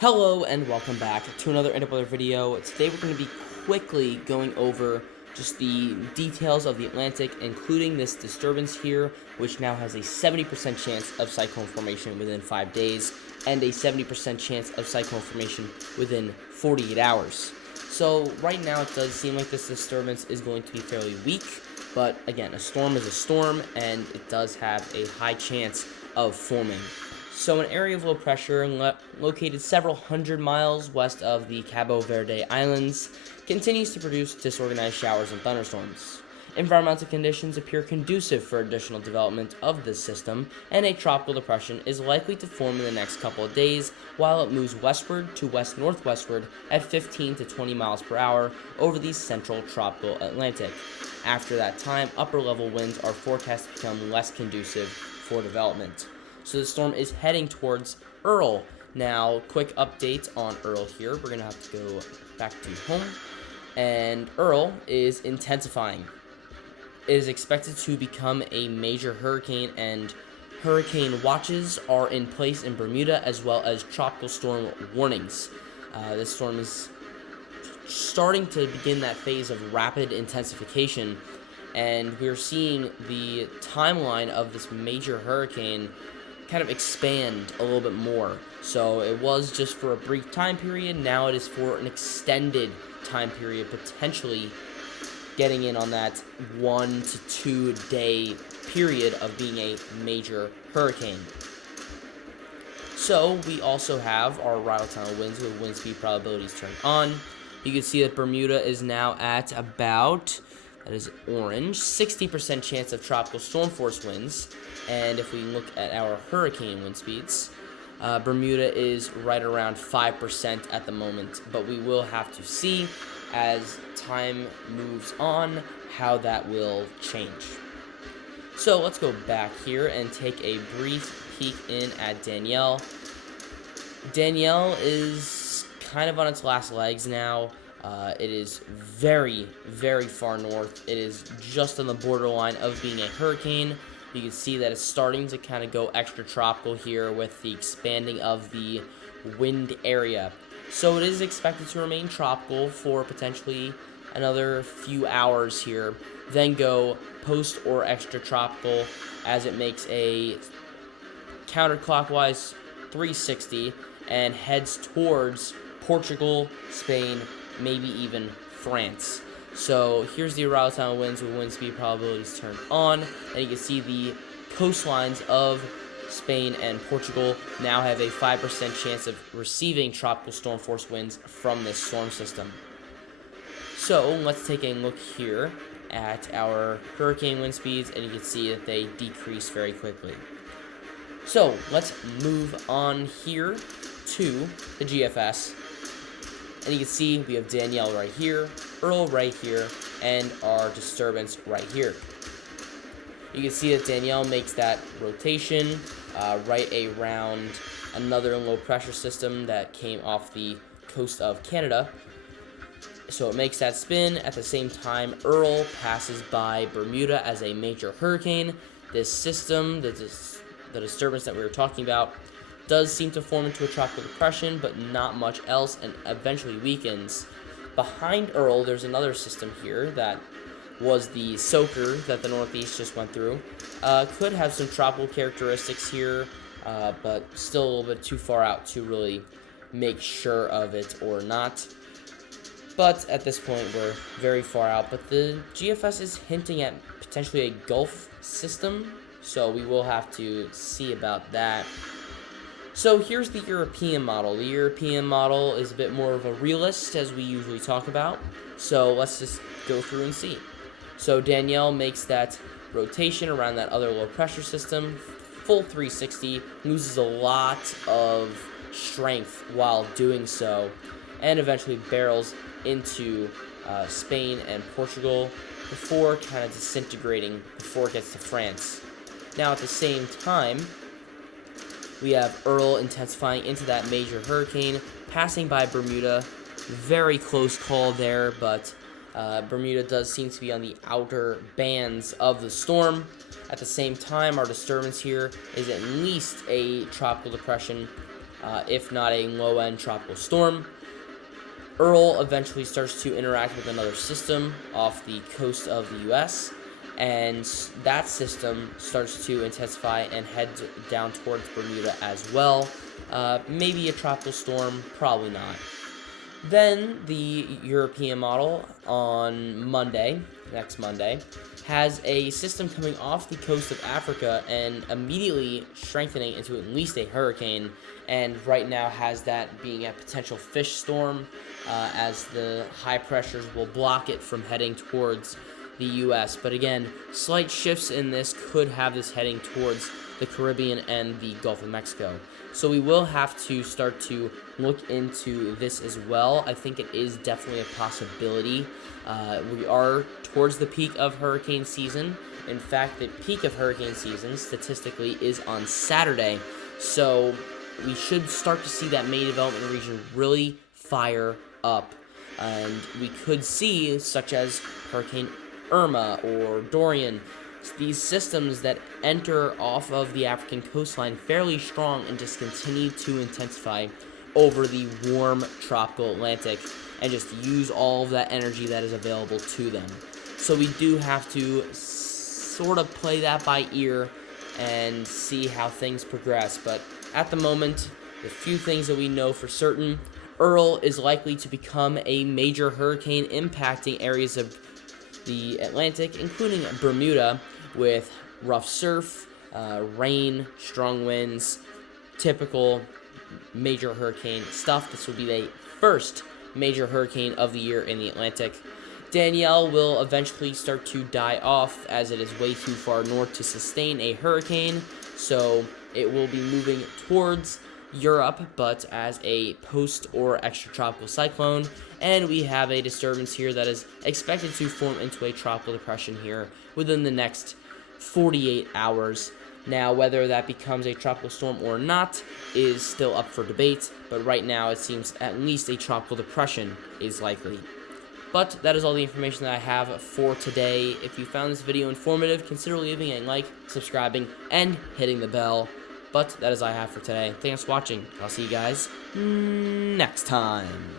Hello and welcome back to another weather video. Today we're going to be quickly going over just the details of the Atlantic, including this disturbance here, which now has a 70% chance of cyclone formation within 5 days and a 70% chance of cyclone formation within 48 hours. So right now it does seem like this disturbance is going to be fairly weak, but again, a storm is a storm and it does have a high chance of forming. So an area of low pressure located several hundred miles west of the Cabo Verde Islands continues to produce disorganized showers and thunderstorms. Environmental conditions appear conducive for additional development of this system, and a tropical depression is likely to form in the next couple of days while it moves westward to west-northwestward at 15 to 20 miles per hour over the central tropical Atlantic. After that time, upper-level winds are forecast to become less conducive for development. So the storm is heading towards Earl. Now, quick update on Earl here. We're going to have to go back to home. And Earl is intensifying. It is expected to become a major hurricane, and hurricane watches are in place in Bermuda, as well as tropical storm warnings. This storm is starting to begin that phase of rapid intensification, and we're seeing the timeline of this major hurricane kind of expand a little bit more. So it was just for a brief time period, now it is for an extended time period, potentially getting in on that 1 to 2 day period of being a major hurricane. So we also have our rattle tunnel winds with wind speed probabilities turned on. You can see that Bermuda is now at about, that is orange, 60% chance of tropical storm force winds. And if we look at our hurricane wind speeds, Bermuda is right around 5% at the moment, but we will have to see as time moves on how that will change. So let's go back here and take a brief peek in at Danielle. Danielle is kind of on its last legs now. It is very, very far north. It is just on the borderline of being a hurricane. You can see that it's starting to kind of go extra tropical here with the expanding of the wind area. So it is expected to remain tropical for potentially another few hours here, then go post or extra tropical as it makes a counterclockwise 360 and heads towards Portugal, Spain, maybe even France. So here's the rattle tunnel winds with wind speed probabilities turned on, and you can see the coastlines of Spain and Portugal now have a 5% chance of receiving tropical storm force winds from this storm system. So let's take a look here at our hurricane wind speeds, and you can see that they decrease very quickly. So let's move on here to the GFS. And you can see we have Danielle right here, Earl right here, and our disturbance right here. You can see that Danielle makes that rotation right around another low pressure system that came off the coast of Canada. So it makes that spin. At the same time, Earl passes by Bermuda as a major hurricane. This system, the disturbance that we were talking about, does seem to form into a tropical depression, but not much else, and eventually weakens. Behind Earl, there's another system here that was the soaker that the Northeast just went through. Could have some tropical characteristics here, but still a little bit too far out to really make sure of it or not. But at this point, we're very far out. But the GFS is hinting at potentially a Gulf system, so we will have to see about that. So here's the European model. The European model is a bit more of a realist, as we usually talk about. So let's just go through and see. So Danielle makes that rotation around that other low pressure system, full 360, loses a lot of strength while doing so, and eventually barrels into Spain and Portugal before kind of disintegrating before it gets to France. Now at the same time, we have Earl intensifying into that major hurricane, passing by Bermuda. Very close call there, but Bermuda does seem to be on the outer bands of the storm. At the same time, our disturbance here is at least a tropical depression if not a low-end tropical storm. Earl eventually starts to interact with another system off the coast of the U.S., and that system starts to intensify and head down towards Bermuda as well. Maybe a tropical storm, probably not. Then the European model on Monday, next Monday, has a system coming off the coast of Africa and immediately strengthening into at least a hurricane, and right now has that being a potential fish storm, as the high pressures will block it from heading towards the U.S. But again, slight shifts in this could have this heading towards the Caribbean and the Gulf of Mexico. So we will have to start to look into this as well. I think it is definitely a possibility. We are towards the peak of hurricane season. In fact, the peak of hurricane season statistically is on Saturday. So we should start to see that May development region really fire up. And we could see, such as Hurricane Irma or Dorian, these systems that enter off of the African coastline fairly strong and just continue to intensify over the warm tropical Atlantic and just use all of that energy that is available to them. So we do have to sort of play that by ear and see how things progress. But at the moment, the few things that we know for certain, Earl is likely to become a major hurricane impacting areas of the Atlantic, including Bermuda, with rough surf, rain, strong winds, typical major hurricane stuff. This will be the first major hurricane of the year in the Atlantic. Danielle will eventually start to die off as it is way too far north to sustain a hurricane, so it will be moving towards Europe, but as a post or extratropical cyclone, and we have a disturbance here that is expected to form into a tropical depression here within the next 48 hours. Now, whether that becomes a tropical storm or not is still up for debate, but right now it seems at least a tropical depression is likely. But that is all the information that I have for today. If you found this video informative, consider leaving a like, subscribing, and hitting the bell. But that is all I have for today. Thanks for watching. I'll see you guys next time.